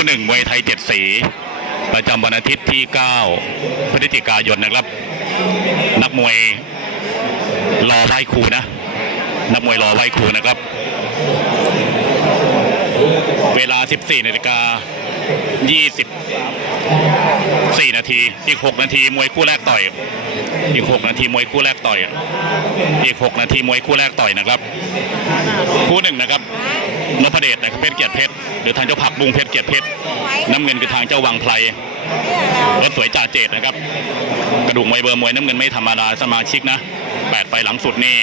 คู่หนึ่งมวยไทยเจ็ดสี ประจำวันอาทิตย์ที่ 9 พฤศจิกายนนะครับ นักมวยรอไหว้ครูนะ นักมวยรอไหว้ครูนะครับ เวลา 14นาฬิกา 24 นาที อีก 6 นาทีมวยคู่แรกต่อย อีก 6 นาทีมวยคู่แรกต่อย อีก 6 นาทีมวยคู่แรกต่อยนะครับ คู่หนึ่งนะครับนพเดชนะครับเพชรเกียรติเพชรหรือทางเจ้าผักบุ้งเพชรเกียรติเพชรน้ำเงินคือทางเจ้าวังไพรรถสวยจ่าเจตนะครับ กระดูกมวยเบอร์มวยน้ำเงินไม่ธรรมดาสมาชิกนะ แปดไฟหลังสุดนี่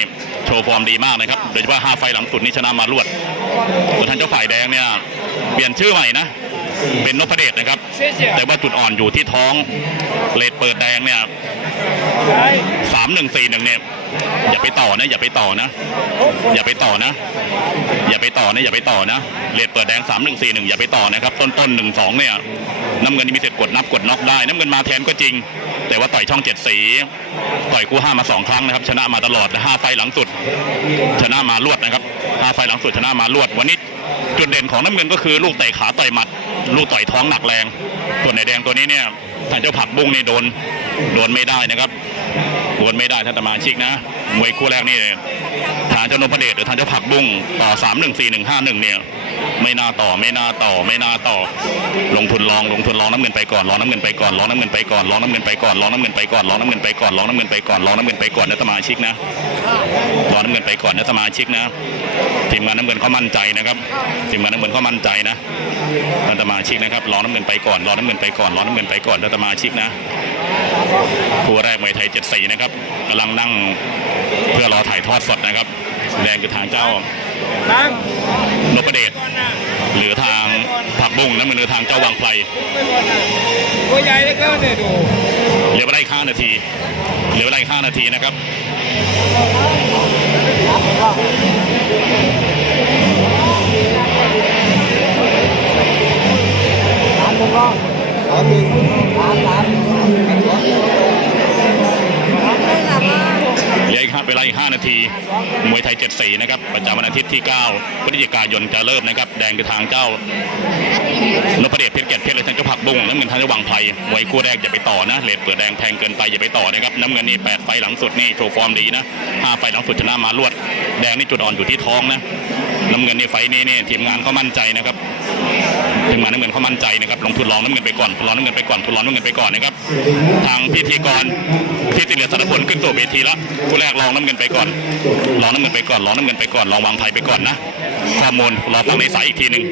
โชว์ฟอร์มดีมากนะครับ โดยเฉพาะห้าไฟหลังสุดนี่ชนะมารวดส่วนทางเจ้าฝ่ายแดงเนี่ยเปลี่ยนชื่อใหม่นะ เป็นนพเดชนะครับ แต่ว่าจุดอ่อนอยู่ที่ท้องเลดเปิดแดงเนี่ยสามหนึ่งสี่หนึ่งเนี่ยอย่าไปต่อนะอย่าไปต่อนะ อย่าไปต่อนะ อย่าไปต่อนะอย่าไปต่อนะเลดเปิดแดงสามหนึ่งสี่หนึ่งอย่าไปต่อนะครับ ต้นต้นหนึ่งสองเนี่ยน้ำเงินมีสิทธิ์กดนับกดน็อกได้ น้ำเงินมาแทนก็จริง แต่ว่าต่อยช่องเจ็ดสี ต่อยคู่ห้ามาสองครั้งนะครับ ชนะมาตลอดห้าไฟหลังสุด ชนะมาลวดนะครับห้าไฟหลังสุดชนะมาลวด วันนี้จุดเด่นของน้ำเงินก็คือลูกเตะขาต่อยหมัด ลูกต่อยท้องหนักแรง ส่วนในแดงตัวนี้เนี่ยท่างเจ้าผักบุ้งนี่โดนโดนไม่ได้นะครับโดนไม่ได้ท่านสมาชิกนะมวยคู่แรกนี่ทางเจ้านพเดชหรือทางเจ้าผักบุ้งต่อสามหนึ่งสี่หนึ่งห้าหนึ่งเนี่ย ไม่น่าต่อไม่น่าต่อไม่น่าต่อ ลงทุนลองลงทุนลองน้ำเงินไปก่อนลองน้ำเงินไปก่อนลองน้ำเงินไปก่อนลองน้ำเงินไปก่อนลองน้ำเงินไปก่อนลองน้ำเงินไปก่อนลองน้ำเงินไปก่อนลองน้ำเงินไปก่อนนะสมาชิกนะลองน้ำเงินไปก่อนนะสมาชิกนะทีมงานน้ำเงินเขามั่นใจนะครับทีมงานน้ำเงินเขามั่นใจนะท่านสมาชิกนะครับรองน้ำเงินไปก่อนรองน้ำเงินไปก่อนรองน้ำเงินไปก่อนท่านสมาชิกนะคู่แรกมวยไทยเจ็ดสี่นะครับกำลังนั่งเพื่อรอถ่ายทอดสดนะครับแดงคือทางเจ้า นพเดชหรือทางผักบุ้งน้ำเงินคือทางเจ้าวังไพรไปก่อนนะตัวใหญ่เหลือเกินเนี่ยดูเหลือเวลาอีกห้านาทีเหลือเวลาอีกห้านาทีนะครับเหลืออีก เวลาอีก5นาที มวยไทย7สีนะครับ ประจำวันอาทิตย์ที่ 9 พฤศจิกายนจะเริ่มนะครับ แดงคือทางเจ้านพเดชเพชรเกียรติเพชรเลยทางเจ้าผักบุ้งน้ำเงินทานระวังไพรมวยคู่แรกอย่าไปต่อนะเลดเปิดแดงแพงเกินไปอย่าไปต่อนะครับน้ำเงินนี่8ไฟหลังสุดนี่โชว์ฟอร์มดีนะ5ไฟหลังสุดชนะมาลวด แดงนี่จุดอ่อนอยู่ที่ท้องนะ น้ำเงินนี่ไฟนี้นี่ทีมงานเขามั่นใจนะครับทีมงานน้ำเงินเขามั่นใจนะครับลงทุนลองน้ำเงินไปก่อนทดลองน้ำเงินไปก่อนทดลองน้ำเงินไปก่อนนะครับทางพิธีกรที่ติเหลือสารพลขึ้นสู่เวทีละผู้แรกลองน้ำเงินไปก่อนลองน้ำเงินไปก่อนลองน้ำเงินไปก่อนลองวางไพ่ไปก่อนนะข้อมูลรอฟังในสายอีกทีหนึ่ง